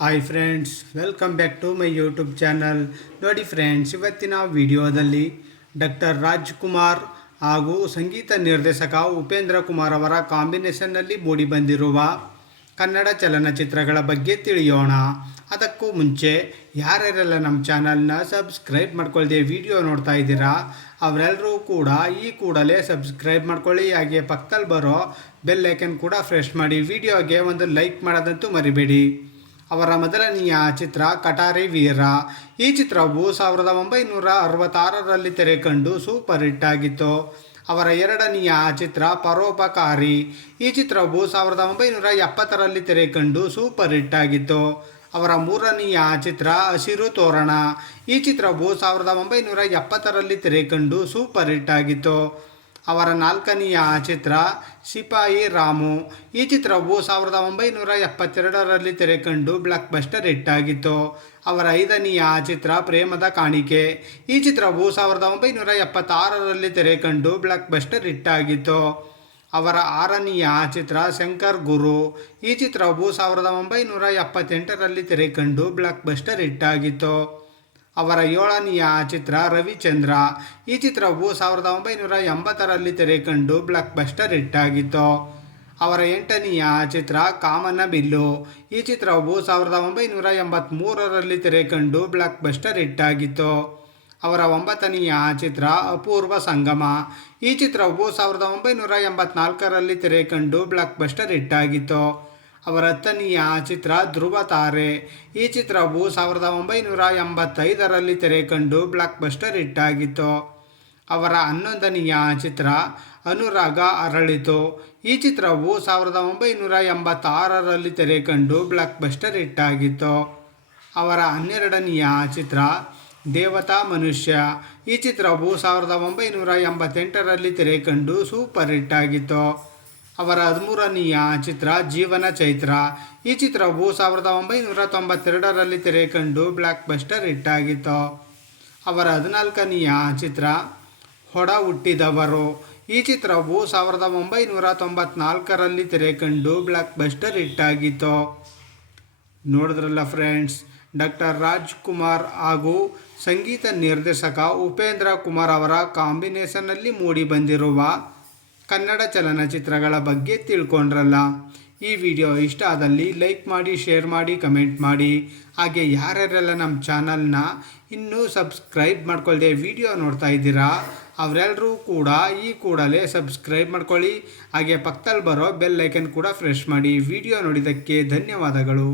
Hi friends, welcome back to my YouTube channel. ನೋಡಿ friends, ಇವತ್ತಿನ ವಿಡಿಯೋದಲ್ಲಿ ಡಾಕ್ಟರ್ ರಾಜ್ಕುಮಾರ್ ಹಾಗೂ ಸಂಗೀತ ನಿರ್ದೇಶಕ ಉಪೇಂದ್ರ ಕುಮಾರ್ ಅವರ ಕಾಂಬಿನೇಷನ್ನಲ್ಲಿ ಮೂಡಿಬಂದಿರುವ ಕನ್ನಡ ಚಲನಚಿತ್ರಗಳ ಬಗ್ಗೆ ತಿಳಿಯೋಣ. ಅದಕ್ಕೂ ಮುಂಚೆ ಯಾರ್ಯಾರೆಲ್ಲ ನಮ್ಮ ಚಾನಲ್ನ ಸಬ್ಸ್ಕ್ರೈಬ್ ಮಾಡ್ಕೊಳ್ಳದೆ ವಿಡಿಯೋ ನೋಡ್ತಾ ಇದ್ದೀರಾ ಅವರೆಲ್ಲರೂ ಕೂಡ ಈ ಕೂಡಲೇ ಸಬ್ಸ್ಕ್ರೈಬ್ ಮಾಡ್ಕೊಳ್ಳಿ. ಹಾಗೆ ಪಕ್ಕದಲ್ಲಿ ಬರೋ ಬೆಲ್ ಐಕನ್ ಕೂಡ ಪ್ರೆಸ್ ಮಾಡಿ. ವಿಡಿಯೋಗೆ ಒಂದು ಲೈಕ್ ಮಾಡೋದಂತೂ ಮರಿಬೇಡಿ. ಅವರ ಮೊದಲನೆಯ ಚಿತ್ರ ಕಟಾರಿ ವೀರ. ಈ ಚಿತ್ರವು 1966ರಲ್ಲಿ ತೆರೆಕಂಡು ಸೂಪರ್ ಹಿಟ್ ಆಗಿತ್ತು. ಅವರ ಎರಡನೆಯ ಚಿತ್ರ ಪರೋಪಕಾರಿ. ಈ ಚಿತ್ರವು 1970ರಲ್ಲಿ ತೆರೆಕಂಡು ಸೂಪರ್ ಹಿಟ್ ಆಗಿತ್ತು. ಅವರ ಮೂರನೆಯ ಚಿತ್ರ ಹಸಿರು ತೋರಣ. ಈ ಚಿತ್ರವು 1970ರಲ್ಲಿ ತೆರೆಕಂಡು ಸೂಪರ್ ಹಿಟ್ ಆಗಿತ್ತು. ಅವರ ನಾಲ್ಕನೆಯ ಚಿತ್ರ ಸಿಪಾಯಿ ರಾಮು. ಈ ಚಿತ್ರವು 1972ರಲ್ಲಿ ತೆರೆಕಂಡು ಬ್ಲಾಕ್ ಬಸ್ಟರ್ ಹಿಟ್ ಆಗಿತ್ತು. ಅವರ ಐದನೆಯ ಚಿತ್ರ ಪ್ರೇಮದ ಕಾಣಿಕೆ. ಈ ಚಿತ್ರವು 1976ರಲ್ಲಿ ತೆರೆಕಂಡು ಬ್ಲಾಕ್ ಬಸ್ಟರ್ ಹಿಟ್ ಆಗಿತ್ತು. ಅವರ ಆರನೆಯ ಚಿತ್ರ ಶಂಕರ್ ಗುರು. ಈ ಚಿತ್ರವು 1978ರಲ್ಲಿ ತೆರೆಕಂಡು ಬ್ಲಾಕ್ ಬಸ್ಟರ್ ಹಿಟ್ ಆಗಿತ್ತು. ಅವರ ಏಳನೆಯ ಚಿತ್ರ ರವಿಚಂದ್ರ. ಈ ಚಿತ್ರವು 1980ರಲ್ಲಿ ತೆರೆಕಂಡು ಬ್ಲಾಕ್ ಬಸ್ಟರ್ ಹಿಟ್ ಆಗಿತ್ತು. ಅವರ ಎಂಟನೆಯ ಚಿತ್ರ ಕಾಮನಬಿಲ್ಲು. ಈ ಚಿತ್ರವು 1983ರಲ್ಲಿ ತೆರೆಕಂಡು ಬ್ಲಾಕ್ ಬಸ್ಟರ್ ಹಿಟ್ ಆಗಿತ್ತು. ಅವರ ಒಂಬತ್ತನೆಯ ಚಿತ್ರ ಅಪೂರ್ವ ಸಂಗಮ. ಈ ಚಿತ್ರವು 1984ರಲ್ಲಿ ತೆರೆಕಂಡು ಬ್ಲಾಕ್ ಬಸ್ಟರ್ ಹಿಟ್ ಆಗಿತ್ತು. ಅವರ ಹತ್ತನೆಯ ಚಿತ್ರ ಧ್ರುವ ತಾರೆ. ಈ ಚಿತ್ರವು 1985ರಲ್ಲಿ ತೆರೆಕಂಡು ಬ್ಲಾಕ್ ಬಸ್ಟರ್ ಹಿಟ್ ಆಗಿತ್ತು. ಅವರ 11ನೆಯ ಚಿತ್ರ ಅನುರಾಗ ಅರಳಿತು. ಈ ಚಿತ್ರವು 1986ರಲ್ಲಿ ತೆರೆಕಂಡು ಬ್ಲಾಕ್ ಬಸ್ಟರ್ ಹಿಟ್ ಆಗಿತ್ತು. ಅವರ 12ನೆಯ ಚಿತ್ರ ದೇವತಾ ಮನುಷ್ಯ. ಈ ಚಿತ್ರವು 1988ರಲ್ಲಿ ತೆರೆಕಂಡು ಸೂಪರ್ ಹಿಟ್ ಆಗಿತ್ತು. ಅವರ 13ನೆಯ ಚಿತ್ರ ಜೀವನ ಚೈತ್ರ. ಈ ಚಿತ್ರವು 1992ರಲ್ಲಿ ತೆರೆಕಂಡು ಬ್ಲಾಕ್ ಬಸ್ಟರ್ ಹಿಟ್ ಆಗಿತ್ತು. ಅವರ 14ನೆಯ ಚಿತ್ರ ಹೊಡ ಹುಟ್ಟಿದವರು. ಈ ಚಿತ್ರವು 1994ರಲ್ಲಿ ತೆರೆಕಂಡು ಬ್ಲಾಕ್ ಬಸ್ಟರ್ ಹಿಟ್ ಆಗಿತ್ತು. ನೋಡಿದ್ರಲ್ಲ ಫ್ರೆಂಡ್ಸ್, ಡಾಕ್ಟರ್ ರಾಜ್ಕುಮಾರ್ ಹಾಗೂ ಸಂಗೀತ ನಿರ್ದೇಶಕ ಉಪೇಂದ್ರ ಕುಮಾರ್ ಅವರ ಕಾಂಬಿನೇಷನ್ನಲ್ಲಿ ಮೂಡಿಬಂದಿರುವ ಕನ್ನಡ ಚಲನಚಿತ್ರಗಳ ಬಗ್ಗೆ ತಿಳ್ಕೊಂಡ್ರಲ್ಲ. ಈ ವಿಡಿಯೋ ಇಷ್ಟ ಆದಲ್ಲಿ ಲೈಕ್ ಮಾಡಿ, ಶೇರ್ ಮಾಡಿ, ಕಮೆಂಟ್ ಮಾಡಿ. ಹಾಗೆ ಯಾರ್ಯಾರೆಲ್ಲ ನಮ್ಮ ಚಾನಲ್ನ ಇನ್ನೂ ಸಬ್ಸ್ಕ್ರೈಬ್ ಮಾಡ್ಕೊಳ್ಳದೆ ವಿಡಿಯೋ ನೋಡ್ತಾ ಇದ್ದೀರಾ ಅವರೆಲ್ಲರೂ ಕೂಡ ಈ ಕೂಡಲೇ ಸಬ್ಸ್ಕ್ರೈಬ್ ಮಾಡ್ಕೊಳ್ಳಿ. ಹಾಗೆ ಪಕ್ಕದಲ್ಲಿ ಬರೋ ಬೆಲ್ ಐಕನ್ ಕೂಡ ಪ್ರೆಸ್ ಮಾಡಿ. ವಿಡಿಯೋ ನೋಡಿದ್ದಕ್ಕೆ ಧನ್ಯವಾದಗಳು.